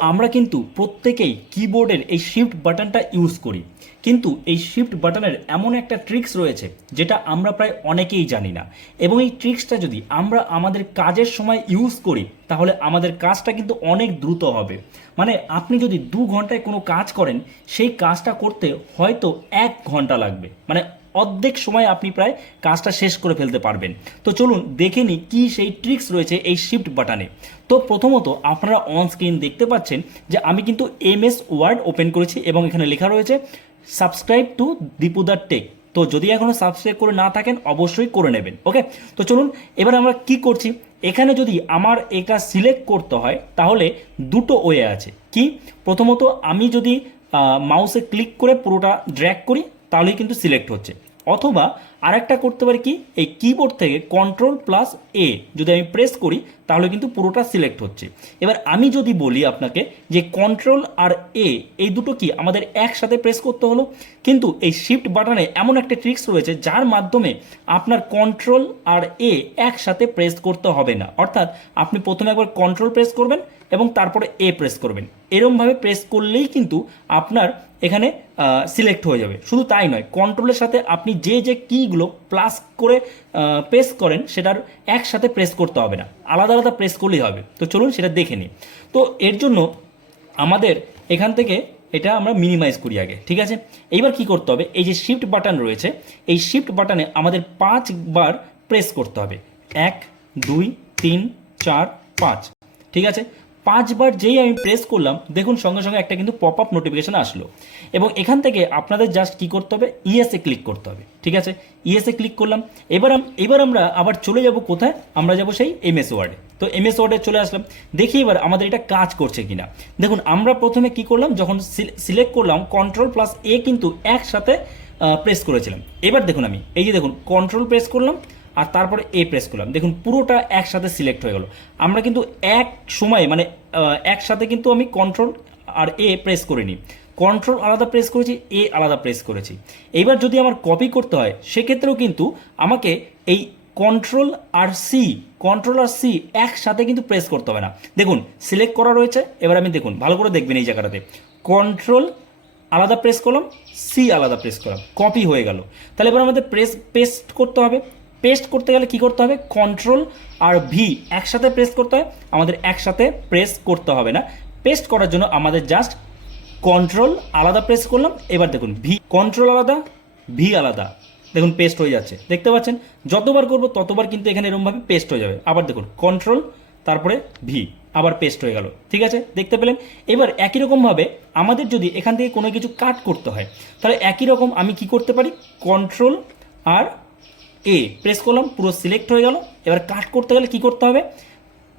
আমরা কিন্তু প্রত্যেকেই কিবোর্ডের এই শিফট বাটনটা ইউজ করি। কিন্তু এই শিফট বাটনের এমন একটা ট্রিক্স রয়েছে, যেটা আমরা প্রায় অনেকেই জানি না। এবং এই ট্রিক্সটা যদি আমরা আমাদের কাজের সময় ইউজ করি, তাহলে আমাদের কাজটা কিন্তু অনেক দ্রুত হবে। মানে আপনি যদি দু ঘন্টায় কোনো কাজ করেন, সেই কাজটা করতে হয়তো এক ঘণ্টা লাগবে। মানে অর্ধেক সময় আপনি প্রায় কাজটা শেষ করে ফেলতে পারবেন। তো চলুন দেখে নিই কী সেই ট্রিক্স রয়েছে এই শিফট বাটনে তো প্রথমত আপনারা অন স্ক্রিন দেখতে পাচ্ছেন যে আমি কিন্তু এমএস ওয়ার্ড ওপেন করেছি এবং এখানে লেখা রয়েছে সাবস্ক্রাইব টু দীপুদার টেক তো যদি এখনও সাবস্ক্রাইব করে না থাকেন, অবশ্যই করে নেবেন, ওকে? তো চলুন এবার আমরা কি করছি? এখানে যদি আমার এটা সিলেক্ট করতে হয়, তাহলে দুটো ওয়ে আছে। কি? প্রথমত আমি যদি মাউসে ক্লিক করে পুরোটা ড্র্যাগ করি, তাহলেই কিন্তু সিলেক্ট হচ্ছে। অথবা আরেকটা করতে পারি কি? এই কিবোর্ড থেকে কন্ট্রোল প্লাস এ যদি আমি প্রেস করি, তাহলে কিন্তু পুরোটা সিলেক্ট হচ্ছে। এবার আমি যদি বলি আপনাকে যে কন্ট্রোল আর এ এই দুটো কি আমাদের একসাথে প্রেস করতে হলো? কিন্তু এই শিফট বাটনে এমন একটা ট্রিক্স রয়েছে যার মাধ্যমে আপনার কন্ট্রোল আর এ একসাথে প্রেস করতে হবে না। অর্থাৎ আপনি প্রথমে একবার কন্ট্রোল প্রেস করবেন এবং তারপরে এ প্রেস করবেন। এরমভাবে প্রেস করলেই কিন্তু আপনার এখানে সিলেক্ট হয়ে যাবে। শুধু তাই নয় কন্ট্রোলের সাথে আপনি যে যে কীগুলো প্লাস করে প্রেস করেন, সেটার একসাথে প্রেস করতে হবে না। আলাদা আলাদা প্রেস করলেই হবে। তো চলুন সেটা দেখে নিই। তো এর জন্য আমাদের এখান থেকে এটা আমরা মিনিমাইজ করি আগে, ঠিক আছে? এইবার কি করতে হবে? এই যে শিফট বাটন রয়েছে, এই শিফট বাটনে আমাদের পাঁচবার প্রেস করতে হবে। এক, দুই, তিন, চার, পাঁচ, ঠিক আছে? পাঁচবার যেই আমি প্রেস করলাম, দেখুন সঙ্গে সঙ্গে একটা কিন্তু পপ আপ নোটিফিকেশন আসলো। এবং এখান থেকে আপনাদের জাস্ট কি করতে হবে? ইএসএ ক্লিক করতে হবে, ঠিক আছে? ইএসএ ক্লিক করলাম। এবার এবার আমরা আবার চলে যাব কোথায়? আমরা যাব সেই এমএস ওয়ার্ডে তো এমএস ওয়ার্ডে চলে আসলাম। দেখি এবার আমাদের এটা কাজ করছে কিনা। দেখুন, আমরা প্রথমে কি করলাম? যখন সিলেক্ট করলাম কন্ট্রোল প্লাস এ কিন্তু একসাথে প্রেস করেছিলাম। এবার দেখুন আমি, এই যে দেখুন কন্ট্রোল প্রেস করলাম। আর তারপরে এ প্রেস করলাম। দেখুন, পুরোটা একসাথে সিলেক্ট হয়ে গেল। আমরা কিন্তু এক সময় মানে একসাথে কিন্তু আমি কন্ট্রোল আর এ প্রেস করিনি। কন্ট্রোল আলাদা প্রেস করেছি এ আলাদা প্রেস করেছি। এইবার যদি আমার কপি করতে হয়, সেক্ষেত্রেও কিন্তু আমাকে এই কন্ট্রোল আর সি কন্ট্রোল আর সি একসাথে কিন্তু প্রেস করতে হবে না। দেখুন সিলেক্ট করা রয়েছে। এবার আমি দেখুন, ভালো করে দেখবেন এই জায়গাটাতে। কন্ট্রোল আলাদা প্রেস করলাম সি আলাদা প্রেস করলাম। কপি হয়ে গেল। তাহলে এবার আমাদের প্রেস পেস্ট করতে হবে। পেস্ট করতে গেলে কি করতে হবে? কন্ট্রোল আর ভি একসাথে প্রেস করতে হয়। আমাদের একসাথে প্রেস করতে হবে না। পেস্ট করার জন্য আমাদের জাস্ট কন্ট্রোল আলাদা প্রেস করলাম। এবার দেখুন ভি কন্ট্রোল আলাদা ভি আলাদা। দেখুন পেস্ট হয়ে যাচ্ছে। দেখতে পাচ্ছেন? যতবার করব, ততবার কিন্তু এখানে এরকমভাবে পেস্ট হয়ে যাবে। আবার দেখুন কন্ট্রোল তারপরে ভি আবার পেস্ট হয়ে গেল। ঠিক আছে? দেখতে পেলেন? এবার একই রকমভাবে আমাদের যদি এখান থেকে কোনো কিছু কাট করতে হয়, তাহলে একই রকম আমি কি করতে পারি? কন্ট্রোল আর এ প্রেস করলাম, পুরো সিলেক্ট হয়ে গেল। এবার কাট করতে গেলে কি করতে হবে?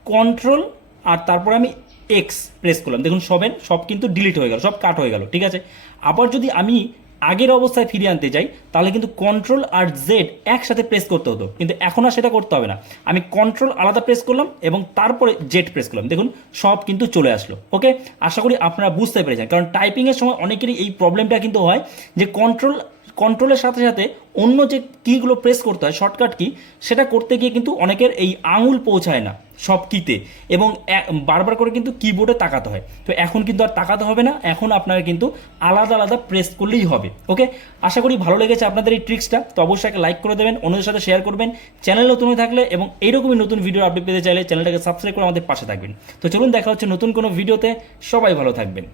কন্ট্রোল আর তারপরে আমি এক্স প্রেস করলাম। দেখুন, সবেন, সব কিন্তু ডিলিট হয়ে গেল, সব কাট হয়ে গেল, ঠিক আছে? আবার যদি আমি আগের অবস্থায় ফিরিয়ে আনতে যাই, তাহলে কিন্তু কন্ট্রোল আর জেড একসাথে প্রেস করতে হতো। কিন্তু এখন আর সেটা করতে হবে না। আমি কন্ট্রোল আলাদা প্রেস করলাম এবং তারপরে জেড প্রেস করলাম। দেখুন, সব কিন্তু চলে আসলো ওকে আশা করি আপনারা বুঝতে পেরেছেন। কারণ টাইপিংয়ের সময় অনেকেরই এই প্রবলেমটা কিন্তু হয় যে কন্ট্রোল কন্ট্রোলের সাথে সাথে অন্য যে কিগুলো প্রেস করতে হয় শর্টকাট কি সেটা করতে গিয়ে কিন্তু অনেকের এই আঙুল পৌঁছায় না সব কিতে এবং বারবার করে কিন্তু কিবোর্ডে তাকাতে হয়। তো এখন কিন্তু আর তাকাতে হবে না, এখন আপনারা কিন্তু আলাদা আলাদা প্রেস করলেই হবে ওকে আশা করি ভালো লেগেছে আপনাদের এই ট্রিক্সটা তো অবশ্যই লাইক করে দেবেন, অন্যদের সাথে শেয়ার করবেন চ্যানেল নতুন হয়ে থাকলে এবং এইরকমই নতুন ভিডিও আপডেট পেতে চাইলে চ্যানেলটাকে সাবস্ক্রাইব করে আমাদের পাশে থাকবেন। তো চলুন দেখা হচ্ছে নতুন কোনো ভিডিওতে সবাই ভালো থাকবেন।